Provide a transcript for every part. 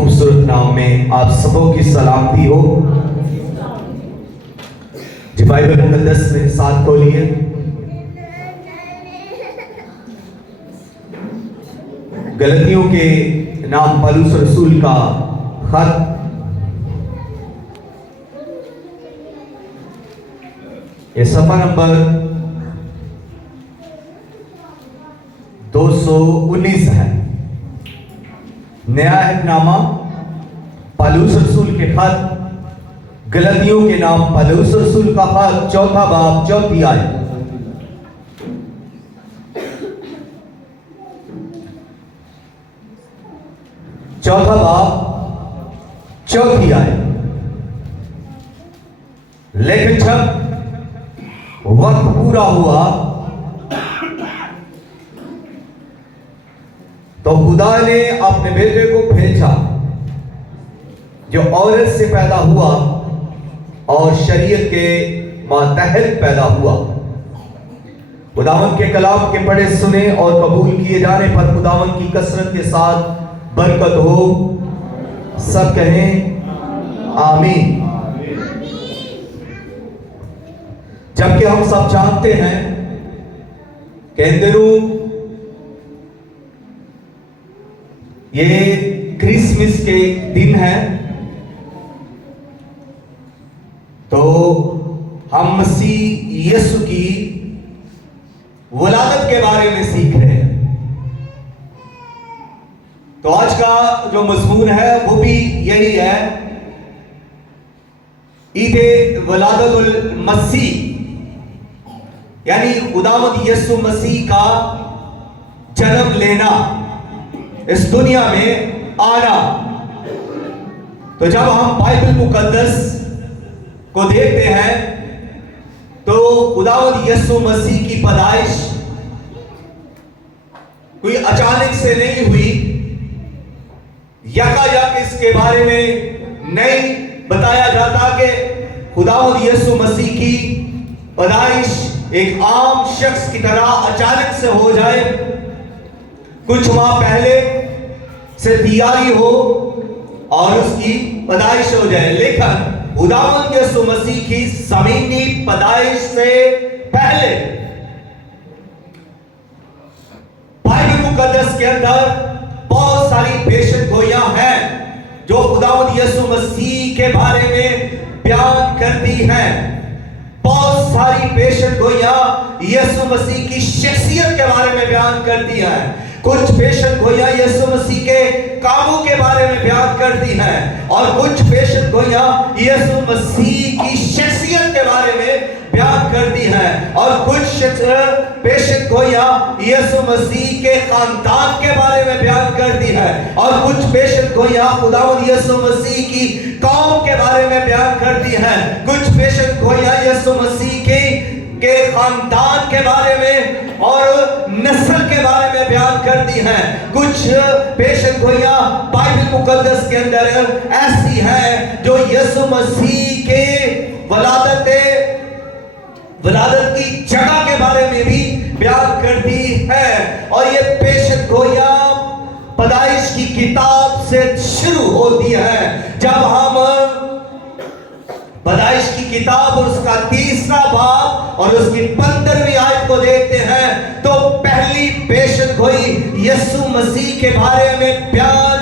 خوبصورت نام میں آپ سبوں کی سلامتی ہو۔ جی بائبل مقدس میرے ساتھ کھولیے۔ غلطیوں کے نام پولس رسول کا خط، یہ صفحہ نمبر 219 ہے۔ نیا عہد نامہ پولس رسول کے خط، غلطیوں کے نام پولس رسول کا خط، 4 باب 4 آیت۔ چوتھا باب 4 آیت۔ لیکن جب وقت پورا ہوا تو خدا نے اپنے بیٹے کو بھیجا جو عورت سے پیدا ہوا اور شریعت کے ماتحت پیدا ہوا۔ خداوند کے کلام کے پڑھے سنے اور قبول کیے جانے پر خداوند کی کثرت کے ساتھ برکت ہو۔ سب کہیں آمین۔ جبکہ ہم سب جانتے ہیں کہ ان دنوں یہ کرسمس کے دن ہے، تو ہم مسیح یسوع کی ولادت کے بارے میں سیکھ رہے ہیں۔ تو آج کا جو مضمون ہے وہ بھی یہی ہے، عید ولادت المسیح، یعنی خداوند یسوع مسیح کا جنم لینا، اس دنیا میں آنا۔ تو جب ہم بائبل مقدس کو دیکھتے ہیں تو خداوند یسوع مسیح کی پیدائش کوئی اچانک سے نہیں ہوئی، یکایک اس کے بارے میں نہیں بتایا جاتا کہ خداوند یسوع مسیح کی پیدائش ایک عام شخص کی طرح اچانک سے ہو جائے، کچھ ماہ پہلے سے تیاری ہو اور اس کی پیدائش ہو جائے۔ لیکن خداوند یسوع مسیح کی زمینی پیدائش سے پہلے بائبل مقدس کے اندر بہت ساری پیشن گوئیاں ہیں جو خداوند یسوع مسیح کے بارے میں بیان کرتی ہیں۔ بہت ساری پیشن گوئیاں یسوع مسیح کی شخصیت کے بارے میں بیان کرتی ہیں۔ کچھ پیشن گوئیاں یسوع مسیح کے کاموں کے بارے میں بیان کرتی ہیں، اور کچھ پیشن گوئیاں یسوع مسیح کی شخصیت کے بارے میں بیان کرتی ہیں، اور کچھ پیشن گوئیاں یسوع مسیح کے خاندان کے بارے میں بیان کرتی ہیں، اور کچھ پیشن گوئیاں خداوند یسوع مسیح کی قوم کے بارے میں بیان کرتی ہیں۔ کچھ پیشن گوئیاں یسوع مسیح کے خاندان کے بارے میں اور نسل کے بارے میں بیان کرتی ہیں۔ کچھ پیشن گوئیاں بائبل مقدس کے اندر ایسی ہیں جو یسوع مسیح کے ولادت کی جگہ کے بارے میں بھی بیان کرتی ہے، اور یہ پیشن گوئیاں پیدائش کی کتاب سے شروع ہوتی ہیں۔ جب ہم پیدائش کی کتاب اور اس کا 3 باب اور اس کی 15ویں آیت کو دیکھتے ہیں تو پہلی پیشن گوئی یسوع مسیح کے بارے میں بیان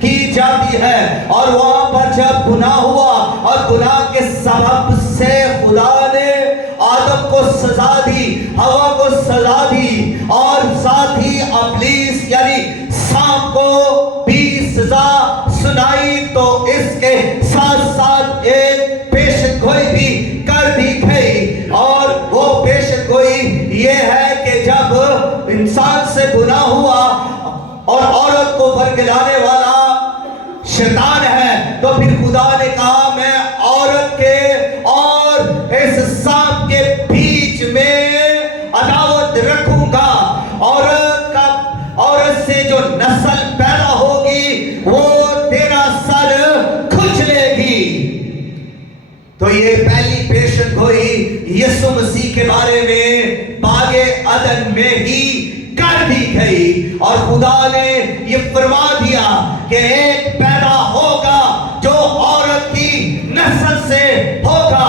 کی جاتی ہے، اور وہاں پر جب گناہ ہوا اور گناہ کے سبب سے خدا نے آدم کو سزا دی، ہوا کو سزا دی، اور ساتھ ہی ابلیس یعنی سانپ کو بھی سزا سنائی، تو اس کے ساتھ ساتھ ایک پیشن گوئی بھی کر دی گئی، اور وہ پیشن گوئی یہ ہے کہ جب انسان سے گناہ ہوا اور عورت کو ورگلانے والا شیطان ہے، تو پھر خدا نے کہا میں عورت کے اور اس سانپ کے بیچ میں عداوت رکھوں گا، عورت سے جو نسل پیدا ہوگی وہ تیرا سر کھچلے گی۔ تو یہ پہلی پیشن گوئی یسوع مسیح کے بارے میں باغ عدن میں ہی کر دی گئی، اور خدا نے یہ فرما دیا کہ کہ ایک پیدا ہوگا جو عورت کی نسل سے ہوگا.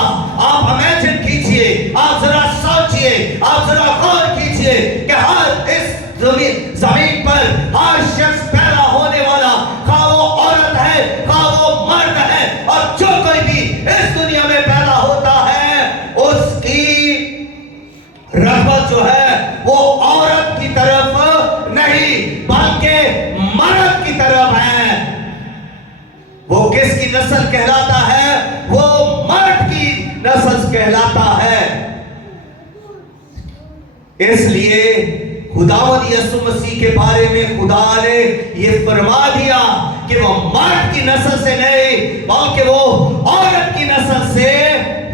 آپ امیجن کیجئے، آپ ذرا سوچئے، آپ ذرا غور کیجئے کہ ہر اس زمین پر ہر شخص پیدا ہونے والا، خواہ وہ عورت ہے خواہ وہ مرد ہے، اور جو کوئی بھی اس دنیا میں پیدا ہوتا ہے اس کی رغبت جو ہے وہ عورت کی طرف نہیں بلکہ مرد کی طرف ہے. وہ کس کی نسل کہلاتا ہے؟ وہ مرد کی نسل کہلاتا ہے. اس لیے خداوند یسوع مسیح کے بارے میں خدا نے یہ فرما دیا کہ وہ مرد کی نسل سے نہیں بلکہ وہ عورت کی نسل سے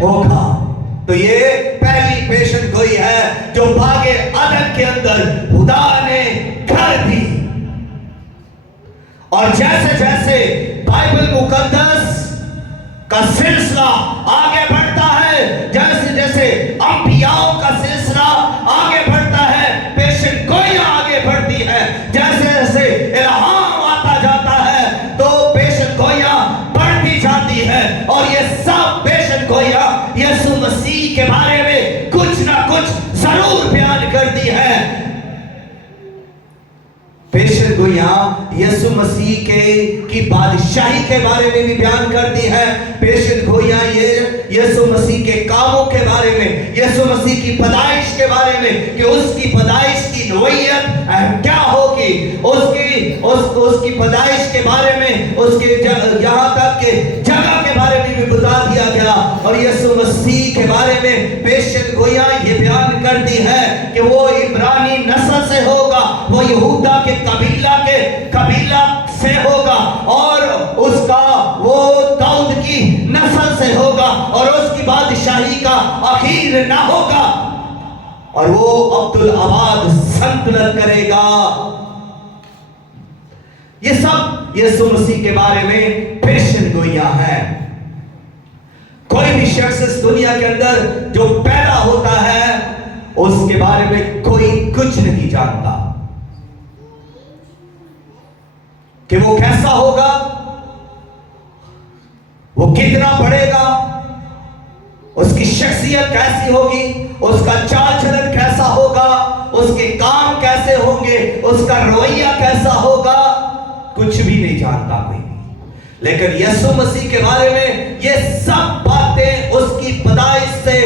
ہوگا. تو یہ پہلی پیشن گوئی ہے جو باغ عدن کے اندر خدا نے کر دی. اور جیسے جیسے بائبل مقدس کا سلسلہ آگے بڑھتا ہے، جیسے جیسے انبیاء کا سلسلہ آگے بڑھتا ہے، پیشن گوئیاں آگے بڑھتی ہے، جیسے جیسے الہام آتا جاتا ہے تو پیشن گوئیاں بڑھتی جاتی ہے. اور یہ سب پیشن گوئیاں یسوع مسیح کے بارے میں کچھ نہ کچھ ضرور بیان کرتی ہے. پیشن گوئیاں یسوع مسیح کی بادشاہی کے بارے میں بھی بیان کرتی ہے. پیشن گوئیاں یہ یسوع مسیح کے کاموں کے بارے میں، یسوع مسیح کی پیدائش کے بارے میں کہ اس کی پیدائش کی نوعیت کیا ہوگی، اس کی پیدائش کے بارے میں، اس کے یہاں تک کہ جگہ کے بارے میں بھی بتا دیا گیا. اور یسوع مسیح کے بارے میں پیشن گوئیاں یہ بیان کرتی ہے کہ وہ عبرانی نسل سے ہوگا، وہ یہودا کے قبیلہ سے ہوگا، اور اس کا وہ داؤد کی نسل سے ہوگا، اور اس کی بادشاہی کا آخر نہ ہوگا، اور وہ عبدالآباد سلطنت کرے گا. یہ سب یسوع مسیح کے بارے میں پیشن گوئیاں ہیں. کوئی بھی شخص اس دنیا کے اندر جو پیدا ہوتا ہے اس کے بارے میں کوئی کچھ نہیں جانتا کہ وہ کیسا ہوگا، وہ کتنا پڑھے گا، اس کی شخصیت کیسی ہوگی، اس کا چال چلن کیسا ہوگا، اس کے کام کیسے ہوں گے، اس کا رویہ کیسا ہوگا، کچھ بھی نہیں جانتا کوئی. لیکن یسوع مسیح کے بارے میں یہ سب باتیں اس کی پیدائش سے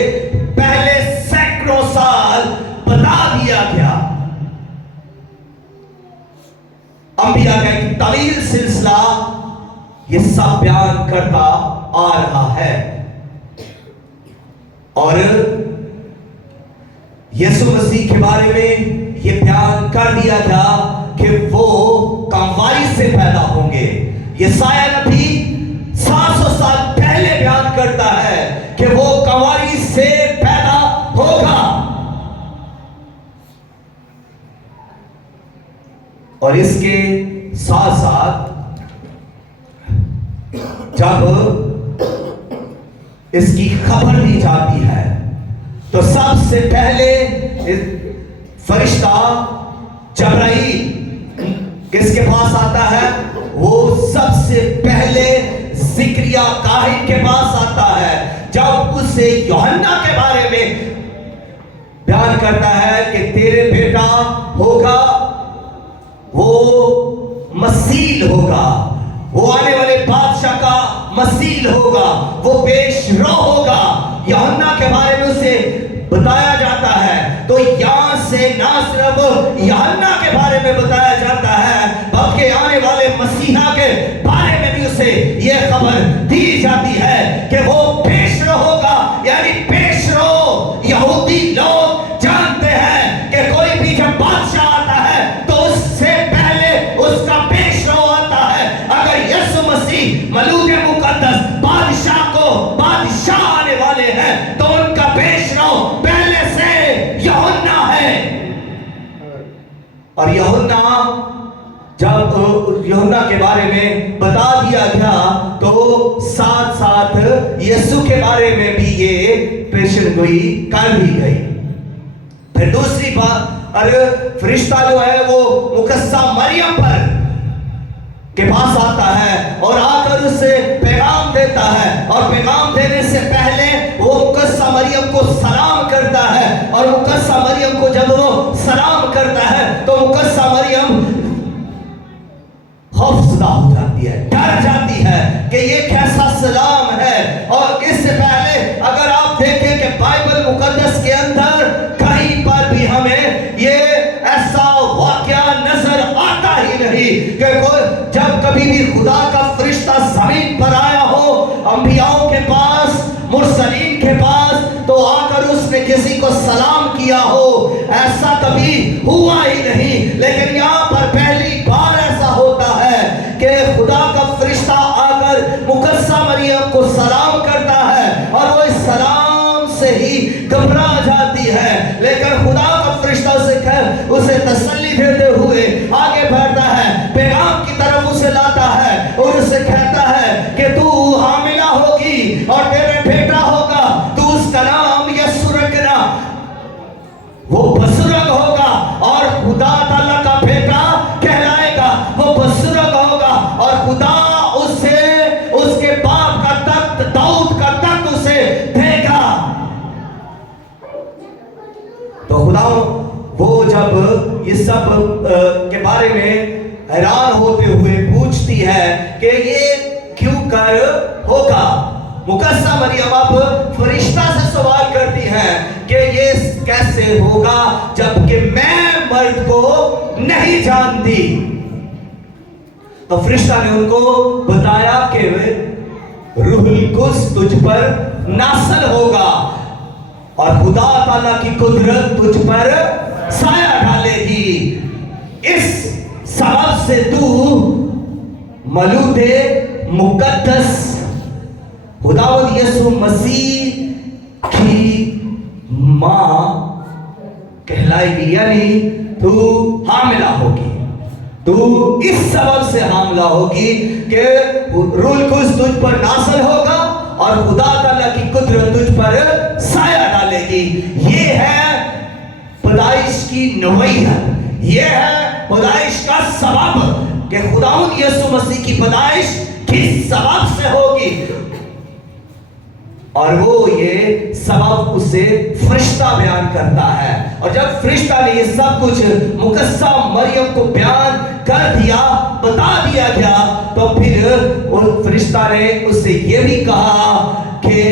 پہلے سینکڑوں سال بتا دیا گیا. انبیاء کا ایک طویل سلسلہ یہ سب بیان کرتا آ رہا ہے. اور یسوع مسیح کے بارے میں یہ بیان کر دیا گیا کہ وہ کنواری سے پیدا ہوں گے. یسایہ نبی 700 سال پہلے بیان کرتا ہے کہ وہ کنواری سے پیدا ہوگا. اور اس کے ساتھ ساتھ جب اس کی خبر دی جاتی ہے تو سب سے پہلے فرشتہ جبرائیل کس کے پاس آتا ہے؟ وہ سب سے پہلے زکریا کاہن کے پاس آتا ہے جب اسے یوحنا کے بارے میں بیان کرتا ہے کہ تیرے بیٹا ہوگا، وہ مسیح ہوگا، وہ آنے والے بادشاہ کا مسیح ہوگا، وہ پیش رو ہوگا. یوحنا کے بارے میں اسے بتایا جاتا ہے. تو یہاں سے نہ صرف یوحنا کے بارے میں بتایا جاتا ہے بلکہ آنے والے مسیحا کے بارے میں بھی اسے یہ خبر دی جاتی ہے کہ وہ پیش رو ہوگا. یعنی پیش رو یہودی لوگ جانتے ہیں کہ کوئی بھی جب بادشاہ آتا ہے تو اس سے پہلے اس کا پیش رو آتا ہے. اگر یسوع مسیح مولود مقدس بادشاہ کو بادشاہ آنے والے ہیں تو ان کا پیش رو پہلے سے یوحنا ہے. اور یوحنا جب یوحنا کے بارے میں بتا دیا گیا تو ساتھ ساتھ یسوع کے بارے میں بھی یہ پیشن گوئی کر دی گئی. پھر دوسری بات، فرشتہ جو ہے وہ مقدسہ مریم پر کے پاس آتا ہے اور آ کر اسے پیغام دیتا ہے، اور پیغام دینے سے پہلے وہ مقدسہ مریم کو سلام کرتا ہے، اور مقدسہ مریم کو جب وہ سلام کرتا ہے تو مقدسہ مریم خوفزدہ ہو جاتی ہے، ڈر جاتی ہے کہ یہ کیسا سلام ہے۔ اور اس سے پہلے اگر آپ دیکھیں کہ بائبل مقدس کے اندر کہیں پر بھی ہمیں یہ ایسا واقعہ نظر آتا ہی نہیں کہ جب کبھی بھی خدا کا فرشتہ زمین پر آیا ہو انبیاؤں کے پاس، مرسلین کے پاس، تو آ کر اس نے کسی کو سلام کیا ہو، ایسا کبھی ہوا ہی نہیں۔ لیکن یہاں پر پہلی بار ایسا ہوتا ہے کہ خدا کا فرشتہ آ کر مقدسہ مریم کو سلام کرتا ہے، اور وہ اس سلام سے ہی گھبرا جاتی ہے، لیکن خدا کا فرشتہ اسے تسلی دیتے ہوئے آگے بڑھتا ہے، پیغام کی طرف اسے لاتا ہے اور اسے کہتا ہے کہ تو حاملہ ہوگی اور تیرے بیٹا ہوگا، تو اس کا نام یسوع رکھنا، وہ بزرگ ہوگا اور خدا تعالیٰ کا بیٹا کہلائے گا، وہ بزرگ ہوگا اور خدا اسے اس کے باپ کا تخت، داؤد کا تخت اسے دے گا۔ تو خدا وہ جب یہ سب کے بارے میں حیران ہوتے ہوئے پوچھتی ہے کہ یہ کیوں کر ہوگا، مقدسہ مریم اب فرشتہ سے سوال کرتی ہے کہ یہ کیسے ہوگا جبکہ میں مرد کو نہیں جانتی۔ تو فرشتہ نے ان کو بتایا کہ روح القدس تجھ پر نازل ہوگا اور خدا تعالیٰ کی قدرت تجھ پر سایہ ڈالے گی، اس سبب سے تو مولود مقدس خداوند یسوع مسیح کی ماں کہلائے گی، یعنی تو حاملہ ہوگی، تو اس سبب سے حاملہ ہوگی کہ روح القدس تجھ پر نازل ہوگا اور خدا تعالیٰ کی قدرت تجھ پر سایہ ڈالے گی۔ یہ ہے پیدائش کی نوعیت، یہ ہے پیدائش کا سبب کہ خداوند یسوع مسیح کی پیدائش کس سبب سے ہوگی، اور وہ یہ سبب اسے فرشتہ بیان کرتا ہے۔ اور جب فرشتہ نے یہ سب کچھ مقدسہ مریم کو بیان کر دیا، بتا دیا گیا، تو پھر ان فرشتہ نے اس سے یہ بھی کہا کہ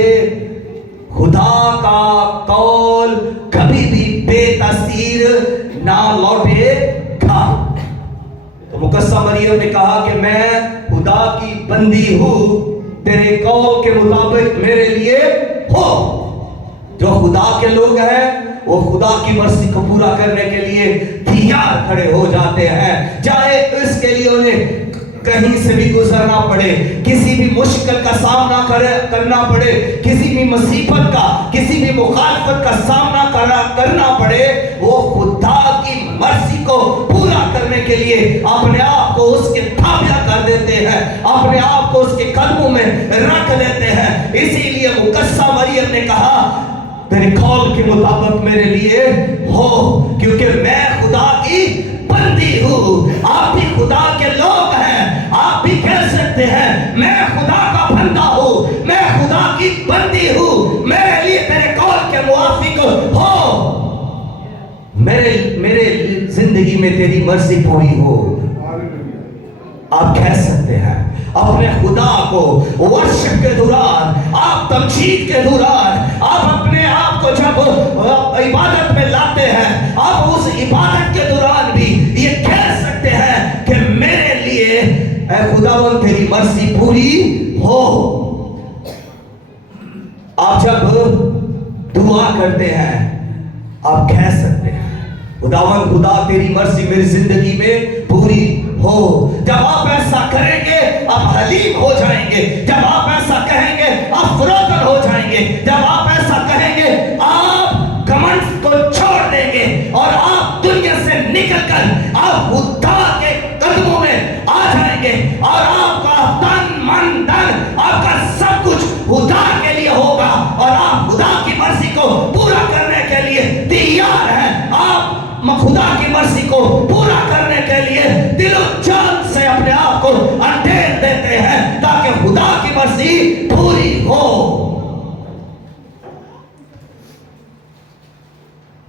خدا کا قول کبھی بھی بے تاثیر نہ لوٹے گا۔ تو مقدسہ مریم نے کہا کہ میں خدا کی بندی ہوں، تیرے قول کے مطابق میرے لیے ہو۔ جو خدا کے لوگ ہیں وہ خدا کی مرضی کو پورا کرنے کے لیے تیار کھڑے ہو جاتے ہیں، چاہے اس کے لیے انہیں کہیں سے بھی گزرنا پڑے، کسی بھی مشکل کا سامنا کرنا پڑے، کسی بھی مصیبت کا، کسی بھی مخالفت کا سامنا کرنا پڑے، وہ خدا کی مرضی کو پورا کرنے کے لیے اپنے آپ کو اس کے تابع کر دیتے ہیں، اپنے آپ کو اس کے قدموں میں رکھ دیتے ہیں۔ اسی لیے مقدسہ مریم نے کہا تیرے قول کے مطابق میرے لیے ہو، کیونکہ میں خدا کی بندی ہوں۔ آپ بھی خدا کے لوگ ہیں، آپ بھی کہہ سکتے ہیں میں خدا کا بندہ ہوں، میں خدا کی بندی ہوں، میرے لیے تیرے قول کے موافق ہو، میرے زندگی میں تیری مرضی پوری ہو۔ آپ کہہ سکتے ہیں اپنے خدا کو ورشپ کے دوران، آپ تمجید کے دوران، آپ اپنے آپ کو جب عبادت میں لاتے ہیں، آپ اس عبادت کے دوران بھی یہ کہہ سکتے ہیں کہ میرے لیے اے خداوند تیری مرضی پوری ہو۔ آپ جب دعا کرتے ہیں آپ کہہ سکتے ہیں خداوند خدا تیری مرضی میری زندگی میں پوری ہو۔ جب آپ ایسا کریں گے آپ حلیم ہو جائیں گے، جب آپ ایسا کہیں گے آپ فروتن ہو جائیں گے، جب آپ ایسا کہیں گے آپ گھمنڈ کو چھوڑ دیں گے اور آپ دنیا سے نکل کر آپ خدا کے قدموں میں آ جائیں گے، اور آپ کا تن من دن آپ کا سب کچھ خدا کے لیے ہوگا، اور آپ خدا کی مرضی کو پورا کرنے کے لیے تیار ہیں۔ آپ خدا کی مرضی کو پورا کرنے کے لیے دل و جان سے اپنے آپ کو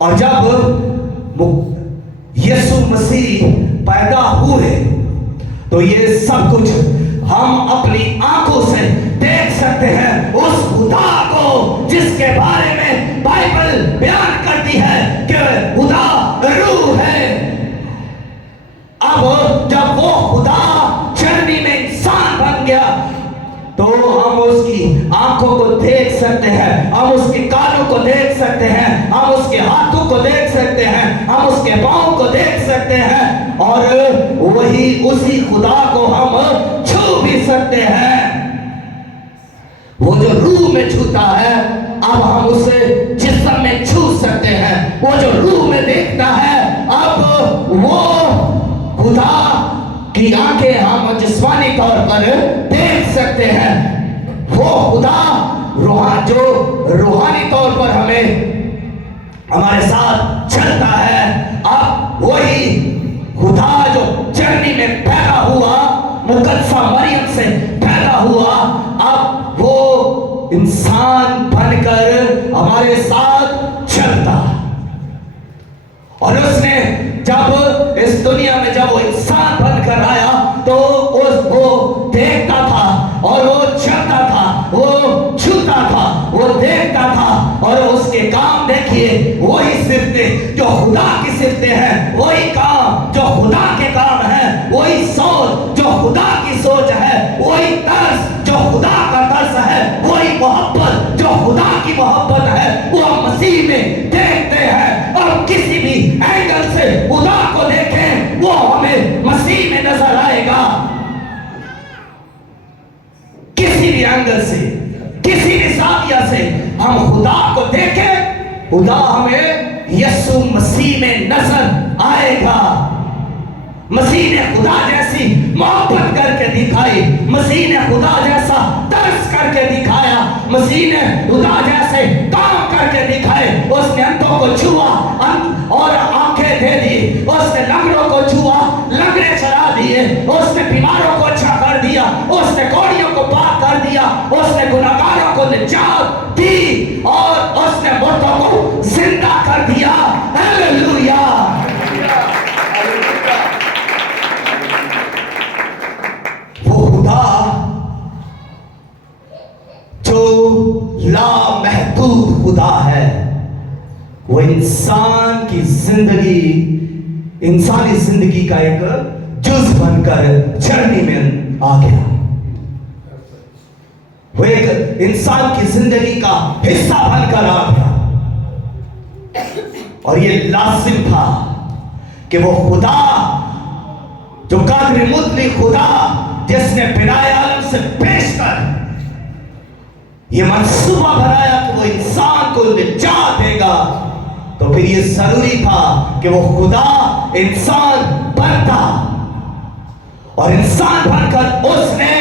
اور جب یسوع مسیح پیدا ہوئے تو یہ سب کچھ ہم اپنی آنکھوں سے دیکھ سکتے ہیں. اس خدا کو جس کے بارے میں بائبل بیان کرتی ہے کہ خدا روح ہے. اب جب وہ خدا چرنی میں انسان بن گیا تو ہم اس کی آنکھوں کو دیکھ سکتے ہیں, ہم اس کے کانوں کو دیکھ سکتے ہیں, ہم اس کے ہاتھوں کو دیکھ سکتے ہیں, ہم اس کے پاؤں کو دیکھ سکتے ہیں, اور وہی اسی خدا کو ہم چھو بھی سکتے ہیں. وہ جو روح میں چھوتا ہے اب ہم اسے جسم میں چھو سکتے ہیں. وہ جو روح میں دیکھتا ہے اب وہ خدا کی آنکھیں ہم جسمانی طور پر دیکھ سکتے ہیں. وہ خدا جو روحانی طور پر ہمارے ساتھ چلتا ہے, اب وہی خدا جو چرنی میں پیدا ہوا, مقدسہ مریم سے پیدا ہوا, اب وہ انسان بن کر ہمارے ساتھ چلتا. اور اس نے جب اس دنیا میں جب وہ انسان بن کر آیا تو وہ دیکھتا تھا اور وہ چلتا تھا, وہ چھوتا تھا, وہ دیکھتا تھا, اور اس کے کام دیکھیے وہی صفتیں جو خدا کی صفتیں ہیں, وہی کام جو خدا کے کام ہیں, وہی سوچ جو خدا کی سوچ ہے, وہی طرز جو خدا کا طرز ہے, وہی محبت جو خدا کی محبت ہے, وہ مسیح میں دیکھتے ہیں. اور کسی بھی اینگل سے خدا کو دیکھیں وہ ہمیں مسیح میں نظر آئے گا. کسی بھی اینگل سے, کسی بھی زاویہ سے ہم خدا کو دیکھیں, خدا ہمیں یسوع مسیح میں نظر آئے گا. مسیح نے خدا جیسی محبت کر کے دکھائی, مسیح نے خدا جیسا ترس کر کے دکھایا, مسیح نے خدا جیسے کام کر کے دکھائے. اس نے انتوں کو چھوا اور آنکھیں دے دی, اس نے لنگڑوں کو چھوا, لنگڑے چلا دیے, اس نے بیماروں کو اچھا کر دیا, اس نے کوڑیوں کو پاک کر دیا, اس نے گناہگاروں کو نجات دی, اور اس نے مردوں کو زندہ کر دیا. ہیلیلویا. جو لامحدود خدا ہے وہ انسان کی زندگی, انسانی زندگی کا ایک جز بن کر چرنی میں آ گیا. وہ ایک انسان کی زندگی کا حصہ بن کر آ گیا, اور یہ لازم تھا کہ وہ خدا جو قادر مطلق خدا جس نے بنائے عالم سے پیش کر یہ منصوبہ بنایا کہ وہ انسان کو نجات دے گا, تو پھر یہ ضروری تھا کہ وہ خدا انسان بنتا, اور انسان بن کر اس نے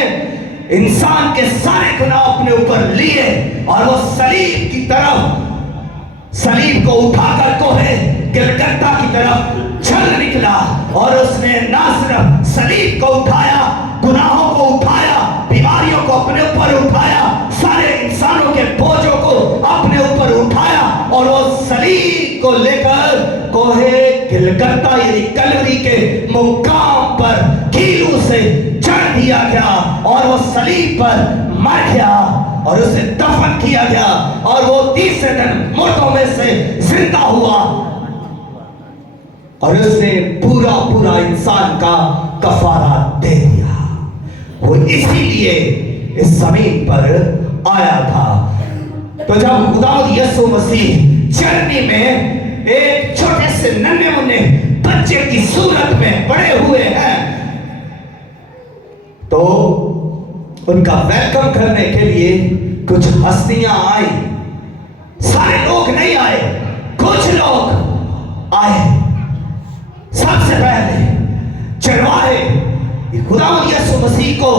انسان کے سارے گناہ اپنے اوپر لیے, اور وہ صلیب کی طرف, صلیب کو اٹھا کر کوہ گلگتہ کی طرف چل نکلا, اور اس نے نہ صرف صلیب کو اٹھایا, گناہوں کو اٹھایا, بیماریوں کو اپنے اوپر اٹھایا, سارے انسانوں کے بوجھوں کو اپنے اوپر اٹھایا, اور وہ صلیب کو لے کر کوہ گلگتہ یعنی کلوری کے مقام پر کیلوں سے چڑھ دیا گیا, اور وہ صلیب پر مر گیا, اور اسے دفن کیا گیا, اور وہ تیسرے دن مردوں میں سے زندہ ہوا, اور اس نے پورا انسان کا کفارہ دے دیا. وہ اسی لیے اس زمین پر آیا تھا. تو جب خداوند یسوع مسیح چرنی میں ایک چھوٹے سے ننھے منھے بچے کی صورت میں بڑے ہوئے ہیں, تو ان کا ویلکم کرنے کے لیے کچھ ہستیاں آئی. سارے لوگ نہیں آئے, کچھ لوگ آئے. سب سے پہلے چرواہے خداوند یسوع مسیح کو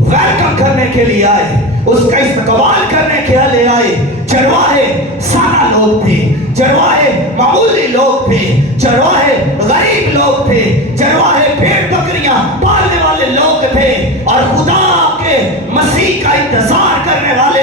ویلکم کرنے کے لیے آئے, اس کا استقبال کرنے کے لیے آئے. چرواہے سادہ لوگ تھے, چرواہے معمولی لوگ تھے, چرواہے غریب لوگ تھے, چرواہے بھیڑ بکریاں پالنے والے لوگ تھے, اور خدا کے مسیح کا انتظار کرنے والے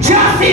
86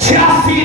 86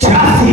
86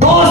2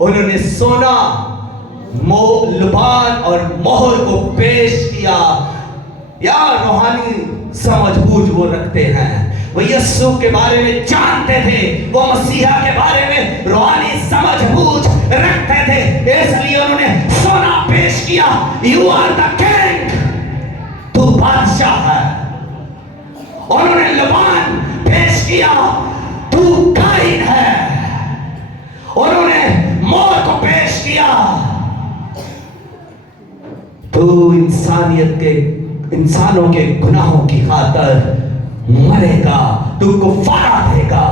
انہوں نے سونا, لبان اور مہر کو پیش کیا. یا روحانی سمجھ بوجھ وہ رکھتے ہیں, وہ یسوع کے بارے میں جانتے تھے, وہ مسیحا کے بارے میں روحانی سمجھ بوجھ رکھتے تھے, اس لیے انہوں نے سونا پیش کیا. یو آر دا کنگ, تو بادشاہ ہے. انہوں نے لبان پیش کیا, تو کائن ہے. انہوں نے مہر کو پیش کیا, تو انسانوں کے گناہوں کی خاطر مرے گا, تو کفارہ دے گا.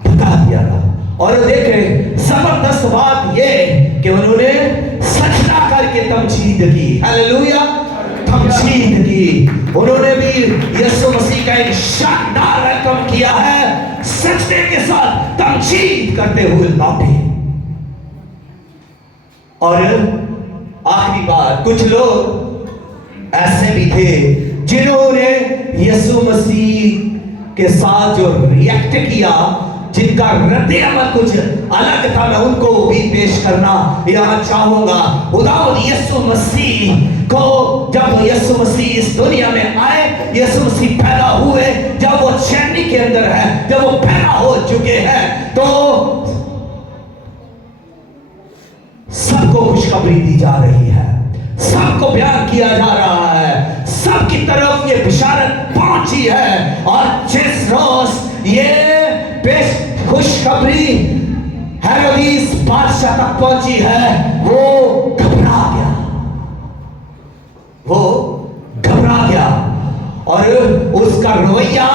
بتا دیا تھا. اور دیکھیں زبردست بات یہ کہ انہوں نے سجدہ کر کے تمجید کی. ہلیلویا, تمجید کی. انہوں نے بھی یسوع مسیح کا ایک شاندار ویلکم کیا ہے, سجدے کے ساتھ تمجید کرتے ہوئے لوٹے. اور آخری بات, کچھ لوگ ایسے بھی تھے جنہوں نے یسوع مسیح کے ساتھ جو ریئیکٹ کیا, جن کا رد عمل کچھ الگ تھا, میں ان کو بھی پیش کرنا یہاں چاہوں گا. خداوند یسوع مسیح کو, جب یسوع مسیح اس دنیا میں آئے, یسوع مسیح پیدا ہوئے, جب وہ چینی کے اندر ہے, جب وہ پیدا ہو چکے ہیں, تو سب کو خوشخبری دی جا رہی ہے, سب کو بیان کیا جا رہا ہے, سب کی طرف یہ بشارت پہنچی ہے. اور جس روز یہ پیش خوشخبری ہیرودیس بادشاہ تک پہنچی ہے, وہ گھبرا گیا, وہ گھبرا گیا. اور اس کا رویہ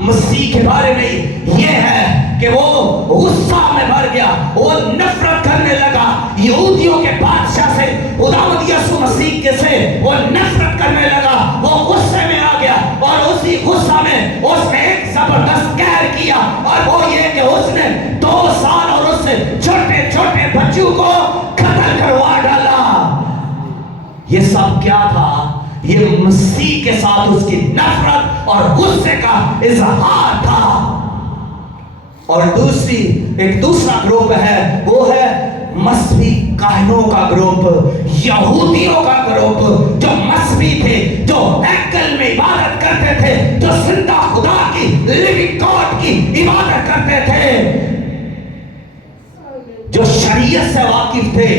مسیح کے بارے میں یہ ہے کہ وہ غصہ میں بھر گیا, وہ نفرت کرنے لگا یہودیوں کے بادشاہ سے, خداوند یسوع مسیح کے سے وہ نفرت کرنے لگا, وہ غصے میں آ گیا. اور اسی غصہ میں اس نے ایک زبردست قہر کیا, اور وہ یہ کہ اس نے 2 سال اور اس سے چھوٹے چھوٹے بچوں کو قتل کروا ڈالا. یہ سب کیا تھا؟ یہ مسیح کے ساتھ اس کی نفرت اور غصے کا اظہار تھا. اور ایک دوسرا گروپ ہے, وہ ہے مذہبی کاہنوں کا گروپ, یہودیوں کا گروپ, جو مذہبی تھے, جو ہیکل میں عبادت کرتے تھے, جو زندہ خدا کی, لیونگ گاڈ کی عبادت کرتے تھے, جو شریعت سے واقف تھے.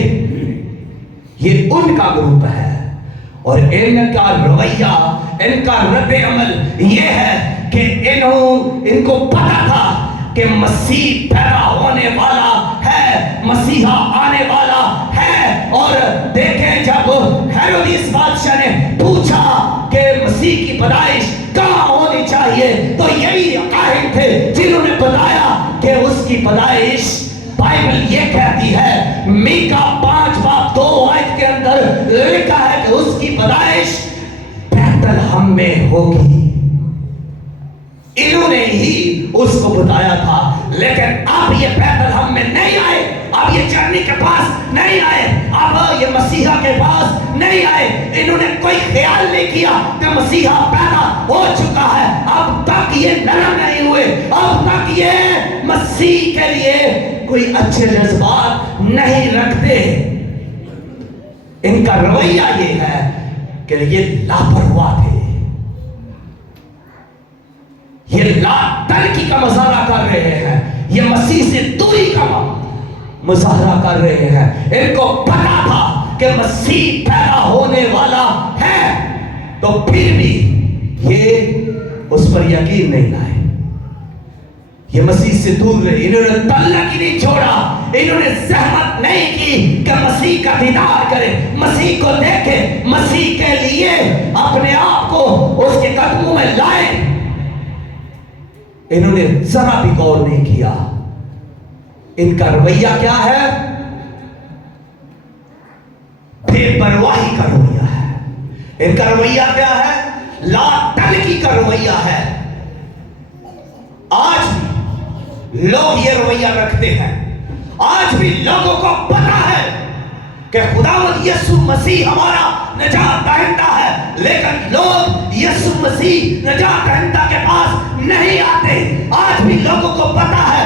یہ ان کا گروپ ہے. اور ان کا رویہ, ان کا رد عمل یہ ہے کہ ان کو پتا تھا کہ مسیح پیدا ہونے والا ہے, مسیحا آنے والا ہے. اور دیکھیں, جب ہیرودیس بادشاہ نے پوچھا کہ مسیح کی پیدائش کہاں ہونی چاہیے, تو یہی کاہن تھے جنہوں نے بتایا کہ اس کی پیدائش, بائبل یہ کہتی ہے, میکا 5:2 کے اندر لکھا ہے کہ اس کی پیدائش بیت لحم میں ہوگی. انہوں نے ہی اس کو بتایا تھا, لیکن اب یہ بیت لحم میں نہیں آئے, اب یہ چرنی کے پاس نہیں آئے, اب یہ مسیحا کے پاس نہیں آئے. انہوں نے کوئی خیال نہیں کیا کہ مسیحا پیدا ہو چکا ہے. اب تک یہ نرم نہیں ہوئے, اب تک یہ مسیح کے لیے کوئی اچھے جذبات نہیں رکھتے. ان کا رویہ یہ ہے کہ یہ لاپرواہ تھے, یہ لا ترکی کا مظاہرہ کر رہے ہیں, یہ مسیح سے دوری کا مظاہرہ کر رہے ہیں. ان کو پتا تھا کہ مسیح پیدا ہونے والا ہے, تو پھر بھی یہ اس پر یقین نہیں لائے, یہ مسیح سے دور رہے. انہوں نے تعلق ہی نہیں چھوڑا, انہوں نے زحمت نہیں کی کہ مسیح کا دیدار کرے, مسیح کو دیکھے, مسیح کے لیے اپنے آپ کو اس کے قدموں میں لائے. انہوں نے ذرا بھی غور نہیں کیا. ان کا رویہ کیا ہے؟ بے پرواہی کا رویہ ہے. ان کا رویہ کیا ہے؟ لا تلقی کا رویہ ہے. آج بھی لوگ یہ رویہ رکھتے ہیں, آج بھی لوگوں کو پتا ہے کہ خداوند یسوع مسیح ہمارا نجات دہندہ ہے, لیکن لوگ یسوع مسیح نجات دہندہ کے پاس نہیں آتے. آج بھی لوگوں کو پتا ہے